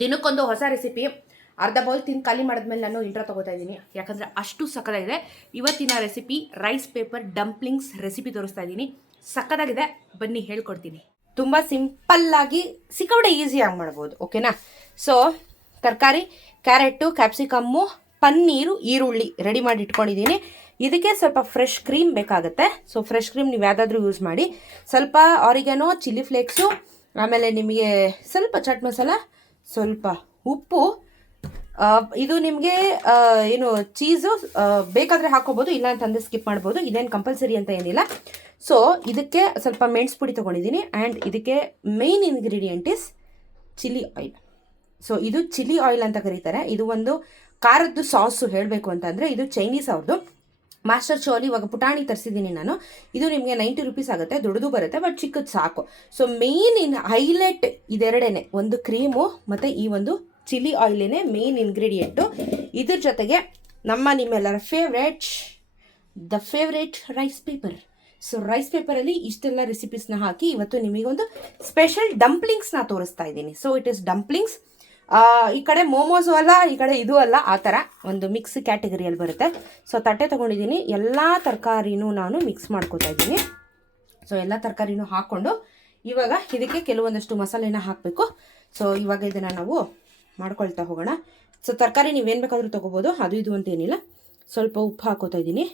ದಿನಕ್ಕೊಂದು ಹೊಸ ರೆಸಿಪಿ. ಅರ್ಧ ಬೌಲ್ ತಿಂದು ಖಾಲಿ ಮಾಡಿದ್ಮೇಲೆ ನಾನು ಇಂಟ್ರೋ ತೊಗೋತಾ ಇದ್ದೀನಿ, ಯಾಕಂದರೆ ಅಷ್ಟು ಸಕ್ಕದಾಗಿದೆ. ಇವತ್ತಿನ recipe rice paper dumplings recipe ತೋರಿಸ್ತಾ ಇದ್ದೀನಿ. ಸಕ್ಕದಾಗಿದೆ, ಬನ್ನಿ ಹೇಳ್ಕೊಡ್ತೀನಿ. ತುಂಬ ಸಿಂಪಲ್ಲಾಗಿ ಸಿಕ್ಕಾಪಟ್ಟೆ ಈಸಿಯಾಗಿ ಮಾಡ್ಬೋದು, ಓಕೆನಾ? ಸೊ ತರಕಾರಿ ಕ್ಯಾರೆಟು, ಕ್ಯಾಪ್ಸಿಕಮ್ಮು, ಪನ್ನೀರು, ಈರುಳ್ಳಿ ರೆಡಿ ಮಾಡಿ ಇಟ್ಕೊಂಡಿದ್ದೀನಿ. ಇದಕ್ಕೆ ಸ್ವಲ್ಪ ಫ್ರೆಶ್ ಕ್ರೀಮ್ ಬೇಕಾಗುತ್ತೆ. ಸೊ ಫ್ರೆಶ್ ಕ್ರೀಮ್ ನೀವು ಯಾವುದಾದ್ರೂ ಯೂಸ್ ಮಾಡಿ. ಸ್ವಲ್ಪ ಆರಿಗ್ಯಾನೋ, ಚಿಲ್ಲಿ ಫ್ಲೇಕ್ಸು, ಆಮೇಲೆ ನಿಮಗೆ ಸ್ವಲ್ಪ ಚಾಟ್ ಮಸಾಲ, ಸ್ವಲ್ಪ ಉಪ್ಪು. ಇದು ನಿಮಗೆ ಏನು ಚೀಸು ಬೇಕಾದರೆ ಹಾಕೋಬೋದು, ಇಲ್ಲ ಅಂತಂದರೆ ಸ್ಕಿಪ್ ಮಾಡ್ಬೋದು. ಇದೇನು ಕಂಪಲ್ಸರಿ ಅಂತ ಏನಿಲ್ಲ. ಸೊ ಇದಕ್ಕೆ ಸ್ವಲ್ಪ ಮೆಣಸು ಪುಡಿ ತೊಗೊಂಡಿದ್ದೀನಿ. ಆ್ಯಂಡ್ ಇದಕ್ಕೆ main ingredient is chilli oil. So ಇದು ಚಿಲ್ಲಿ ಆಯಿಲ್ ಅಂತ ಕರೀತಾರೆ. ಇದು ಒಂದು ಖಾರದ್ದು ಸಾಸು ಹೇಳಬೇಕು ಅಂತಂದರೆ. ಇದು ಚೈನೀಸ್ ಅವ್ರದ್ದು ಮಾಸ್ಟರ್ ಶೋಲಿ. ಇವಾಗ ಪುಟಾಣಿ ತರಿಸಿದ್ದೀನಿ ನಾನು. ಇದು ನಿಮಗೆ 90 ರೂಪೀಸ್ ಆಗುತ್ತೆ, ದೊಡ್ಡದು ಬರುತ್ತೆ, ಬಟ್ ಚಿಕ್ಕದು ಸಾಕು. ಸೊ ಮೇಯ್ನ್ ಹೈಲೈಟ್ ಇದೆರಡೇ, ಒಂದು ಕ್ರೀಮು ಮತ್ತು ಈ ಒಂದು ಚಿಲ್ಲಿ ಆಯಿಲೇನೆ ಮೇಯ್ನ್ ಇಂಗ್ರೀಡಿಯೆಂಟು. ಇದ್ರ ಜೊತೆಗೆ ನಿಮ್ಮೆಲ್ಲರ the favourite rice paper. So rice ಪೇಪರಲ್ಲಿ ಇಷ್ಟೆಲ್ಲ ರೆಸಿಪೀಸ್ನ ಹಾಕಿ ಇವತ್ತು ನಿಮಗೊಂದು ಸ್ಪೆಷಲ್ ಡಂಪ್ಲಿಂಗ್ಸ್ನ ತೋರಿಸ್ತಾ ಇದ್ದೀನಿ. So it is dumplings. ಈ ಕಡೆ ಮೋಮೋಸು ಅಲ್ಲ, ಈ ಕಡೆ ಇದು ಅಲ್ಲ, ಆ ಥರ ಒಂದು ಮಿಕ್ಸ್ ಕ್ಯಾಟಗರಿಯಲ್ಲಿ ಬರುತ್ತೆ. ಸೊ ತಟ್ಟೆ ತೊಗೊಂಡಿದ್ದೀನಿ, ಎಲ್ಲ ತರಕಾರಿನೂ ನಾನು ಮಿಕ್ಸ್ ಮಾಡ್ಕೊತಾ ಇದ್ದೀನಿ. ಸೊ ಎಲ್ಲ ತರಕಾರಿನೂ ಹಾಕ್ಕೊಂಡು ಇವಾಗ ಇದಕ್ಕೆ ಕೆಲವೊಂದಷ್ಟು ಮಸಾಲೆನ ಹಾಕಬೇಕು. ಸೊ ಇವಾಗ ಇದನ್ನು ನಾವು ಮಾಡ್ಕೊಳ್ತಾ ಹೋಗೋಣ. ಸೊ ತರಕಾರಿ ನೀವೇನು ಬೇಕಾದರೂ ತೊಗೋಬೋದು, ಅದು ಇದು ಅಂತೇನಿಲ್ಲ. ಸ್ವಲ್ಪ ಉಪ್ಪು ಹಾಕೋತಾ ಇದ್ದೀನಿ,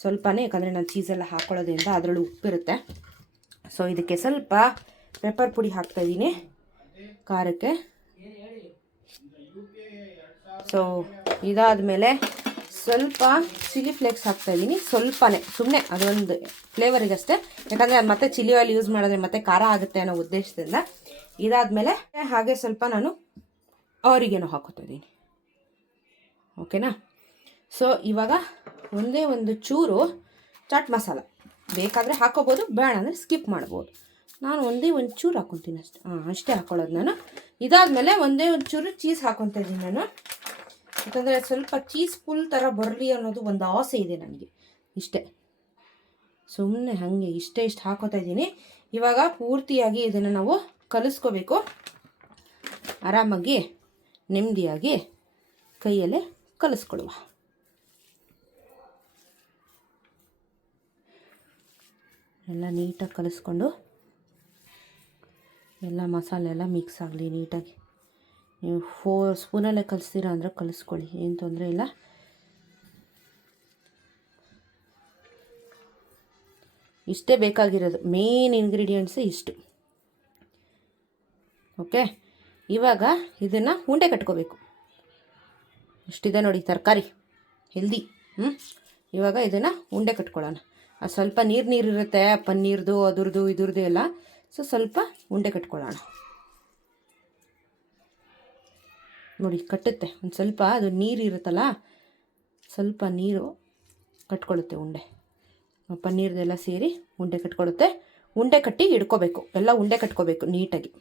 ಸ್ವಲ್ಪನೇ, ಯಾಕಂದರೆ ನಾನು ಚೀಸೆಲ್ಲ ಹಾಕ್ಕೊಳ್ಳೋದ್ರಿಂದ ಅದರಲ್ಲೂ ಉಪ್ಪಿರುತ್ತೆ. ಸೊ ಇದಕ್ಕೆ ಸ್ವಲ್ಪ ಪೆಪ್ಪರ್ ಪುಡಿ ಹಾಕ್ತಾಯಿದ್ದೀನಿ ಖಾರಕ್ಕೆ. ಸೊ ಇದಾದಮೇಲೆ ಸ್ವಲ್ಪ ಚಿಲ್ಲಿ ಫ್ಲೇಕ್ಸ್ ಹಾಕ್ತಾಯಿದ್ದೀನಿ, ಸ್ವಲ್ಪನೇ, ಸುಮ್ಮನೆ ಅದೊಂದು ಫ್ಲೇವರಿಗಷ್ಟೇ. ಯಾಕಂದರೆ ಅದು ಮತ್ತೆ ಚಿಲ್ಲಿ ಆಯಿಲ್ ಯೂಸ್ ಮಾಡಿದ್ರೆ ಮತ್ತೆ ಖಾರ ಆಗುತ್ತೆ ಅನ್ನೋ ಉದ್ದೇಶದಿಂದ. ಇದಾದಮೇಲೆ ಹಾಗೆ ಸ್ವಲ್ಪ ನಾನು ಆರಿಗ್ಯಾನೋ ಹಾಕೋತಾ ಇದ್ದೀನಿ, ಓಕೆನಾ? ಸೊ ಇವಾಗ ಒಂದೇ ಒಂದು ಚೂರು ಚಾಟ್ ಮಸಾಲ ಬೇಕಾದರೆ ಹಾಕೋಬೋದು, ಬೇಡ ಅಂದರೆ ಸ್ಕಿಪ್ ಮಾಡ್ಬೋದು. ನಾನು ಒಂದೇ ಒಂದು ಚೂರು ಹಾಕ್ಕೊತೀನಿ ಅಷ್ಟೇ. ಅಷ್ಟೇ ಹಾಕ್ಕೊಳ್ಳೋದು ನಾನು. ಇದಾದಮೇಲೆ ಒಂದೇ ಒಂದು ಚೂರು ಚೀಸ್ ಹಾಕ್ಕೊತಾ ಇದ್ದೀನಿ ನಾನು, ಯಾಕಂದರೆ ಸ್ವಲ್ಪ ಚೀಸ್ ಫುಲ್ ಥರ ಬರಲಿ ಅನ್ನೋದು ಒಂದು ಆಸೆ ಇದೆ ನನಗೆ. ಇಷ್ಟೇ, ಸುಮ್ಮನೆ ಹಾಗೆ ಇಷ್ಟೇ ಹಾಕೋತಾ ಇದ್ದೀನಿ. ಇವಾಗ ಪೂರ್ತಿಯಾಗಿ ಇದನ್ನು ನಾವು ಕಲಿಸ್ಕೋಬೇಕು. ಆರಾಮಾಗಿ ನೆಮ್ಮದಿಯಾಗಿ ಕೈಯಲ್ಲೇ ಕಲಿಸ್ಕೊಳ್ಳುವ. ಎಲ್ಲ ನೀಟಾಗಿ ಕಲಿಸ್ಕೊಂಡು ಎಲ್ಲ ಮಸಾಲೆ ಎಲ್ಲ ಮಿಕ್ಸ್ ಆಗಲಿ ನೀಟಾಗಿ. ನೀವು 4 ಸ್ಪೂನಲ್ಲೇ ಕಲಿಸ್ತೀರಾ ಅಂದರೆ ಕಲಿಸ್ಕೊಳ್ಳಿ, ಏನು ತೊಂದರೆ ಇಲ್ಲ. ಇಷ್ಟೇ ಬೇಕಾಗಿರೋದು, ಮೇನ್ ಇಂಗ್ರೀಡಿಯೆಂಟ್ಸೇ ಇಷ್ಟು, ಓಕೆ? ಇವಾಗ ಇದನ್ನು ಉಂಡೆ ಕಟ್ಕೋಬೇಕು. ಇಷ್ಟಿದೆ ನೋಡಿ ತರಕಾರಿ, ಹೆಲ್ದಿ. ಇವಾಗ ಇದನ್ನು ಉಂಡೆ ಕಟ್ಕೊಳ್ಳೋಣ. ಅದು ಸ್ವಲ್ಪ ನೀರಿರುತ್ತೆ, ಪನ್ನೀರ್ದು ಅದ್ರದ್ದು ಇದ್ರದ್ದು ಎಲ್ಲ. ಸೊ ಸ್ವಲ್ಪ ಉಂಡೆ ಕಟ್ಕೊಳ್ಳೋಣ. ನೋಡಿ ಕಟ್ಟುತ್ತೆ ಒಂದು ಸ್ವಲ್ಪ, ಅದು ನೀರು ಇರುತ್ತಲ್ಲ, ಸ್ವಲ್ಪ ನೀರು ಕಟ್ಕೊಳ್ಳುತ್ತೆ ಉಂಡೆ. ಪನ್ನೀರ್ದೆಲ್ಲ ಸೇರಿ ಉಂಡೆ ಕಟ್ಕೊಳ್ಳುತ್ತೆ. ಉಂಡೆ ಕಟ್ಟಿ ಇಡ್ಕೋಬೇಕು, ಎಲ್ಲ ಉಂಡೆ ಕಟ್ಕೋಬೇಕು ನೀಟಾಗಿ.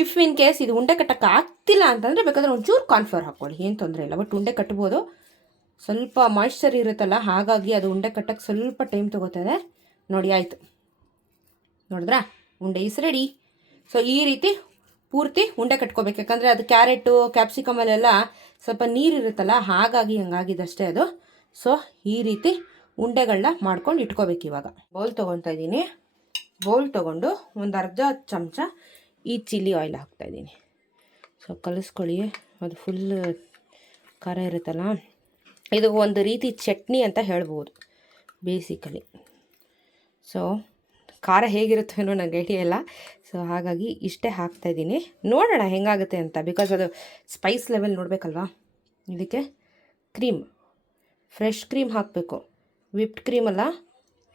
ಇಫ್ ಇನ್ ಕೇಸ್ ಇದು ಉಂಡೆ ಕಟ್ಟಕ್ಕೆ ಆಗ್ತಿಲ್ಲ ಅಂತಂದರೆ ಬೇಕಾದರೆ ಒಂಚೂರು ಕಾರ್ನ್ಫ್ಲವರ್ ಹಾಕ್ಕೊಳ್ಳಿ, ಏನು ತೊಂದರೆ ಇಲ್ಲ. ಬಟ್ ಉಂಡೆ ಕಟ್ಬೋದು. ಸ್ವಲ್ಪ ಮಾಯ್ಶ್ಚರ್ ಇರುತ್ತಲ್ಲ, ಹಾಗಾಗಿ ಅದು ಉಂಡೆ ಕಟ್ಟಕ್ಕೆ ಸ್ವಲ್ಪ ಟೈಮ್ ತೊಗೋತದೆ. ನೋಡಿ ಆಯಿತು, ನೋಡಿದ್ರಾ? ಉಂಡೆ ಈಸ್ ರೆಡಿ. ಸೊ ಈ ರೀತಿ ಪೂರ್ತಿ ಉಂಡೆ ಕಟ್ಕೋಬೇಕು, ಯಾಕಂದರೆ ಅದು ಕ್ಯಾರೆಟು ಕ್ಯಾಪ್ಸಿಕಮಲ್ಲೆಲ್ಲ ಸ್ವಲ್ಪ ನೀರಿರುತ್ತಲ್ಲ, ಹಾಗಾಗಿ ಹಂಗಾಗಿದ್ದಷ್ಟೇ ಅದು. ಸೊ ಈ ರೀತಿ ಉಂಡೆಗಳನ್ನ ಮಾಡ್ಕೊಂಡು ಇಟ್ಕೋಬೇಕು. ಇವಾಗ ಬೌಲ್ ತೊಗೊತಾ ಇದ್ದೀನಿ. ಬೌಲ್ ತೊಗೊಂಡು ಒಂದು ಅರ್ಧ ಚಮಚ ಈ ಚಿಲ್ಲಿ ಆಯಿಲ್ ಹಾಕ್ತಾಯಿದ್ದೀನಿ. ಸೊ ಕಲಿಸ್ಕೊಳ್ಳಿ, ಅದು ಫುಲ್ ಖಾರ ಇರುತ್ತಲ್ಲ. ಇದು ಒಂದು ರೀತಿ ಚಟ್ನಿ ಅಂತ ಹೇಳ್ಬೋದು ಬೇಸಿಕಲಿ. ಸೊ ಖಾರ ಹೇಗಿರುತ್ತೇನೋ ನನಗೆ ಐಡಿಯಾ ಇಲ್ಲ. ಸೊ ಹಾಗಾಗಿ ಇಷ್ಟೇ ಹಾಕ್ತಾಯಿದ್ದೀನಿ, ನೋಡೋಣ ಹೆಂಗಾಗುತ್ತೆ ಅಂತ. ಬಿಕಾಸ್ ಅದು ಸ್ಪೈಸ್ ಲೆವೆಲ್ ನೋಡಬೇಕಲ್ವಾ. ಇದಕ್ಕೆ ಕ್ರೀಮ್, ಫ್ರೆಶ್ ಕ್ರೀಮ್ ಹಾಕಬೇಕು, ವಿಪ್ಡ್ ಕ್ರೀಮ್ ಅಲ್ಲ,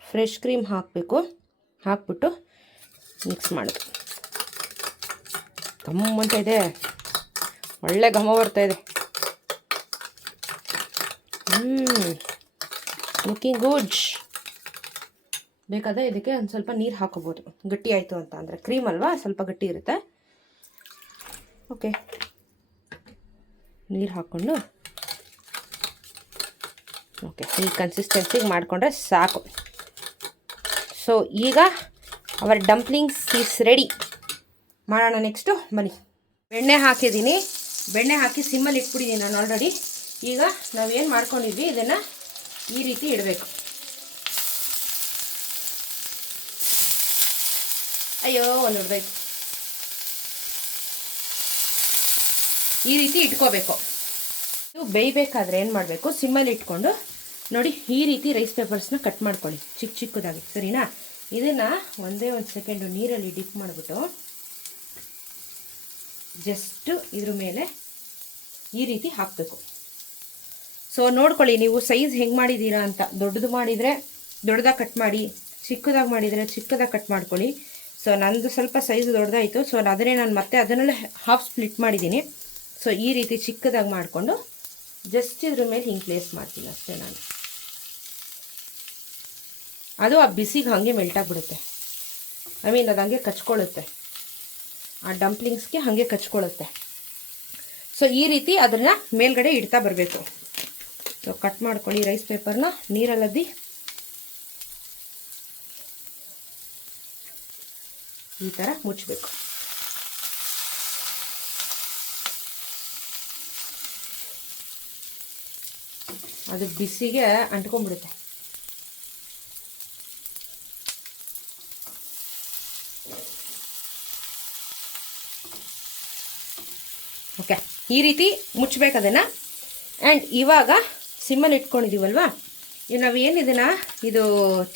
ಫ್ರೆಶ್ ಕ್ರೀಮ್ ಹಾಕಬೇಕು. ಹಾಕ್ಬಿಟ್ಟು ಮಿಕ್ಸ್ ಮಾಡೋದು. ಘಮ್ ಅಂತ ಇದೆ, ಒಳ್ಳೆ ಘಮ ಬರ್ತಾಯಿದೆ. Looking good. ಬೇಕಾದರೆ ಇದಕ್ಕೆ ಒಂದು ಸ್ವಲ್ಪ ನೀರು ಹಾಕೋಬೋದು, ಗಟ್ಟಿ ಆಯಿತು ಅಂತ ಅಂದರೆ. ಕ್ರೀಮ್ ಅಲ್ವಾ, ಸ್ವಲ್ಪ ಗಟ್ಟಿ ಇರುತ್ತೆ. ಓಕೆ, ನೀರು ಹಾಕ್ಕೊಂಡು ಓಕೆ ಈ ಕನ್ಸಿಸ್ಟೆನ್ಸಿಗೆ ಮಾಡಿಕೊಂಡ್ರೆ ಸಾಕು. ಸೊ ಈಗ ಅವರ್ ಡಂಪ್ಲಿಂಗ್ಸ್ ಈಸ್ ರೆಡಿ. ಮಾಡೋಣ ನೆಕ್ಸ್ಟು. ಬನ್ನಿ, ಬೆಣ್ಣೆ ಹಾಕಿದ್ದೀನಿ. ಬೆಣ್ಣೆ ಹಾಕಿ ಸಿಮ್ಮಲ್ಲಿ ಇಟ್ಬಿಟ್ಟಿದ್ದೀನಿ ನಾನು ಆಲ್ರೆಡಿ. ಈಗ ನಾವೇನು ಮಾಡ್ಕೊಂಡಿದ್ವಿ ಇದನ್ನು ಈ ರೀತಿ ಇಡಬೇಕು. ಅಯ್ಯೋ ಒಂದು ಹಿಡ್ದೈತು. ಈ ರೀತಿ ಇಟ್ಕೋಬೇಕು. ನೀವು ಬೇಯಬೇಕಾದ್ರೆ ಏನು ಮಾಡಬೇಕು, ಸಿಮ್ಮಲ್ಲಿ ಇಟ್ಕೊಂಡು ನೋಡಿ ಈ ರೀತಿ ರೈಸ್ ಪೇಪರ್ಸ್ನ ಕಟ್ ಮಾಡ್ಕೊಳ್ಳಿ ಚಿಕ್ಕ ಚಿಕ್ಕದಾಗಿ, ಸರಿನಾ? ಇದನ್ನು ಒಂದೇ ಒಂದು ಸೆಕೆಂಡು ನೀರಲ್ಲಿ ಡಿಪ್ ಮಾಡಿಬಿಟ್ಟು ಜಸ್ಟು ಇದ್ರ ಮೇಲೆ ಈ ರೀತಿ ಹಾಕಬೇಕು. ಸೊ ನೋಡ್ಕೊಳ್ಳಿ ನೀವು ಸೈಜ್ ಹೆಂಗೆ ಮಾಡಿದ್ದೀರಾ ಅಂತ. ದೊಡ್ಡದು ಮಾಡಿದರೆ ದೊಡ್ಡದಾಗಿ ಕಟ್ ಮಾಡಿ, ಚಿಕ್ಕದಾಗಿ ಮಾಡಿದರೆ ಚಿಕ್ಕದಾಗಿ ಕಟ್ ಮಾಡ್ಕೊಳ್ಳಿ. ಸೊ ನಂದು ಸ್ವಲ್ಪ ಸೈಜ್ ದೊಡ್ಡದಾಯಿತು, ಸೊ ಅದನ್ನೇ ನಾನು ಮತ್ತೆ ಅದನ್ನೆಲ್ಲ ಹಾಫ್ ಸ್ಪ್ಲಿಟ್ ಮಾಡಿದ್ದೀನಿ. ಸೊ ಈ ರೀತಿ ಚಿಕ್ಕದಾಗಿ ಮಾಡಿಕೊಂಡು ಜಸ್ಟ್ ಇದ್ರ ಮೇಲೆ ಹಿಂಗೆ ಪ್ಲೇಸ್ ಮಾಡ್ತೀನಿ ಅಷ್ಟೇ ನಾನು. ಅದು ಆ ಬಿಸಿಗೆ ಹಾಗೆ ಮೆಲ್ಟಾಗ್ಬಿಡುತ್ತೆ. ಐ ಮೀನ್ ಅದು ಹಾಗೆ ಕಚ್ಕೊಳ್ಳುತ್ತೆ, ಆ ಡಂಪ್ಲಿಂಗ್ಸ್ಗೆ ಹಾಗೆ ಕಚ್ಕೊಳ್ಳುತ್ತೆ. ಸೊ ಈ ರೀತಿ ಅದನ್ನು ಮೇಲ್ಗಡೆ ಇಡ್ತಾ ಬರಬೇಕು. ಸೊ ಕಟ್ ಮಾಡ್ಕೊಳ್ಳಿ ರೈಸ್ ಪೇಪರ್ನ, ನೀರಲ್ಲದ್ದಿ ಈ ಥರ ಮುಚ್ಚಬೇಕು. ಅದು ಬಿಸಿಗೆ ಅಂಟ್ಕೊಂಡ್ಬಿಡುತ್ತೆ. ಓಕೆ, ಈ ರೀತಿ ಮುಚ್ಚಬೇಕು ಅದನ್ನು. ಆ್ಯಂಡ್ ಇವಾಗ ಸಿಮ್ಮಲ್ಲಿ ಇಟ್ಕೊಂಡಿದ್ದೀವಲ್ವ, ನಾವೇನು ಇದನ್ನು ಇದು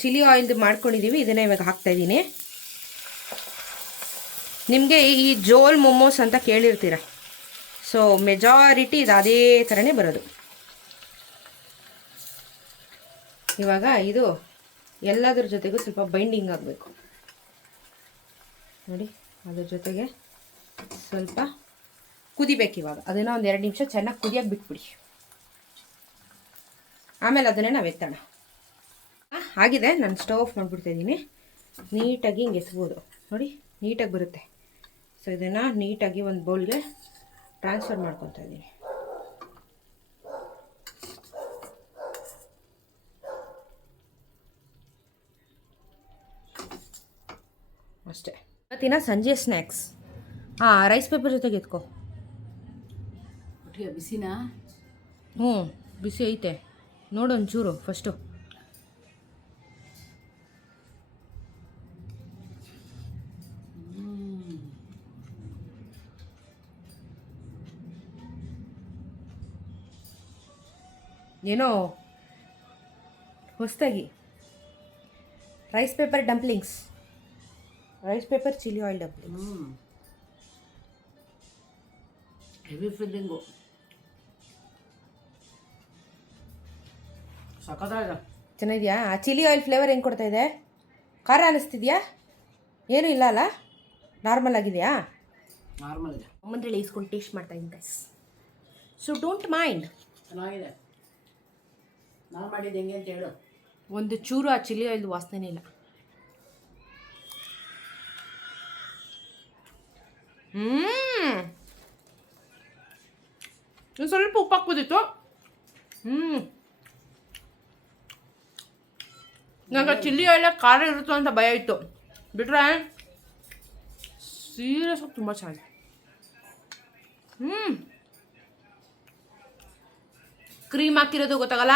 ಚಿಲ್ಲಿ ಆಯಿಲ್ದು ಮಾಡ್ಕೊಂಡಿದ್ದೀವಿ, ಇದನ್ನು ಇವಾಗ ಹಾಕ್ತಾಯಿದ್ದೀನಿ. ನಿಮಗೆ ಈ ಜೋಲ್ ಮೊಮೋಸ್ ಅಂತ ಕೇಳಿರ್ತೀರ. ಸೊ ಮೆಜಾರಿಟಿ ಇದು ಅದೇ ಥರನೇ ಬರೋದು. ಇವಾಗ ಇದು ಎಲ್ಲದ್ರ ಜೊತೆಗೂ ಸ್ವಲ್ಪ ಬೈಂಡಿಂಗ್ ಆಗಬೇಕು ನೋಡಿ. ಅದ್ರ ಜೊತೆಗೆ ಸ್ವಲ್ಪ ಕುದಿಬೇಕು. ಇವಾಗ ಅದನ್ನು ಒಂದು 2 ನಿಮಿಷ ಚೆನ್ನಾಗಿ ಕುದಿಯೋಕೆ ಬಿಟ್ಬಿಡಿ. ಆಮೇಲೆ ಅದನ್ನೇ ನಾವು ಎತ್ತೋಣ. ಆಗಿದೆ, ನಾನು ಸ್ಟವ್ ಆಫ್ ಮಾಡಿಬಿಡ್ತಾಯಿದ್ದೀನಿ. ನೀಟಾಗಿ ಹಿಂಗೆ ಎತ್ಬೋದು ನೋಡಿ, ನೀಟಾಗಿ ಬರುತ್ತೆ. ಸೊ ಇದನ್ನು ನೀಟಾಗಿ ಒಂದು ಬೌಲ್ಗೆ ಟ್ರಾನ್ಸ್ಫರ್ ಮಾಡ್ಕೊತಾ ಇದ್ದೀನಿ. ಅಷ್ಟೇ. ಇವತ್ತಿನ ಸಂಜೆ ಸ್ನ್ಯಾಕ್ಸ್. ರೈಸ್ ಪೇಪರ್ ಜೊತೆಗೆ ಎತ್ಕೋ. ಬಿಸಿನಾ? ಹ್ಞೂ ಬಿಸಿ ಐತೆ ನೋಡು ಒಂಚೂರು ಫಸ್ಟು. ಏನೋ ಹೊಸದಾಗಿ rice paper dumplings, rice paper chilli oil dumplings. Heavy feeling, ಸಖತ್ತಾಗಿದೆ. ಚೆನ್ನಾಗಿದೆಯಾ? ಆ ಚಿಲ್ಲಿ ಆಯಿಲ್ ಫ್ಲೇವರ್ ಹೆಂಗೆ ಕೊಡ್ತಾ ಇದೆ? ಖಾರ ಅನ್ನಿಸ್ತಿದ್ಯಾ? ಏನೂ ಇಲ್ಲ ಅಲ್ಲ, ನಾರ್ಮಲ್ ಆಗಿದೆಯಾ? ನಾರ್ಮಲ್ ಇದೆ. ಅಮ್ಮಂದ್ರಲ್ಲಿ ಇಸ್ಕೊಂಡು ಟೇಸ್ಟ್ ಮಾಡ್ತಾ ಇದ್ದೀನಿ ಗೈಸ್. So don't mind. ಚೆನ್ನಾಗಿದೆ. ನಾನು ಮಾಡಿದ್ದು ಹೆಂಗೆ ಅಂತ ಹೇಳು. ಒಂದು ಚೂರು ಆ ಚಿಲ್ಲಿ ಆಯಿಲ್ದು ವಾಸನೆ ಇಲ್ಲ. ಸ್ವಲ್ಪ ಉಪ್ಪು ಹಾಕ್ಬೋದಿತ್ತು. ನಂಗೆ ಚಿಲ್ಲಿ ಆಯಿಲ್ ಖಾರ ಇರುತ್ತೋ ಅಂತ ಭಯ ಇತ್ತು, ಬಿಟ್ರೆ ಸೀರಿಯಸ್ ಆಗಿ ತುಂಬ ಚೆನ್ನಾಗಿದೆ. ಕ್ರೀಮ್ ಹಾಕಿರೋದು ಗೊತ್ತಾಗಲ್ಲ,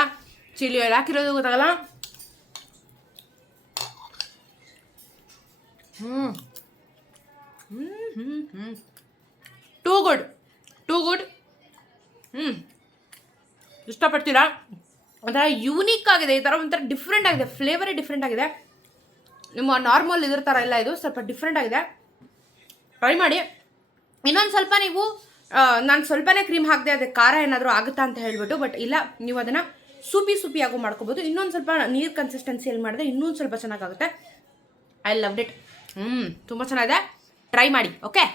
ಚಿಲ್ಲಿ ಆಯಿಲ್ ಹಾಕಿರೋದು ಗೊತ್ತಾಗಲ್ಲ. Too good. ಇಷ್ಟಪಡ್ತೀರಾ? ಒಂಥರ ಯೂನಿಕ್ ಆಗಿದೆ, ಈ ಥರ ಒಂಥರ ಡಿಫ್ರೆಂಟ್ ಆಗಿದೆ. ಫ್ಲೇವರೇ ಡಿಫ್ರೆಂಟ್ ಆಗಿದೆ. ನಿಮ್ಮ ನಾರ್ಮಲ್ ಇದ್ರ ಥರ ಇಲ್ಲ, ಇದು ಸ್ವಲ್ಪ ಡಿಫ್ರೆಂಟ್ ಆಗಿದೆ. ಟ್ರೈ ಮಾಡಿ. ಇನ್ನೊಂದು ಸ್ವಲ್ಪ ನೀವು ನಾನು ಸ್ವಲ್ಪನೇ ಕ್ರೀಮ್ ಹಾಕಿದೆ, ಅದಕ್ಕೆ ಖಾರ ಏನಾದರೂ ಆಗುತ್ತಾ ಅಂತ ಹೇಳ್ಬಿಟ್ಟು, ಬಟ್ ಇಲ್ಲ, ನೀವು ಅದನ್ನು ಸೂಪಿ ಆಗೋ ಮಾಡ್ಕೋಬೋದು. ಇನ್ನೊಂದು ಸ್ವಲ್ಪ ನೀರು ಕನ್ಸಿಸ್ಟೆನ್ಸಿಯಲ್ಲಿ ಮಾಡಿದ್ರೆ ಇನ್ನೊಂದು ಸ್ವಲ್ಪ ಚೆನ್ನಾಗಾಗುತ್ತೆ. I loved it. ತುಂಬ ಚೆನ್ನಾಗಿದೆ, ಟ್ರೈ ಮಾಡಿ. ಓಕೆ.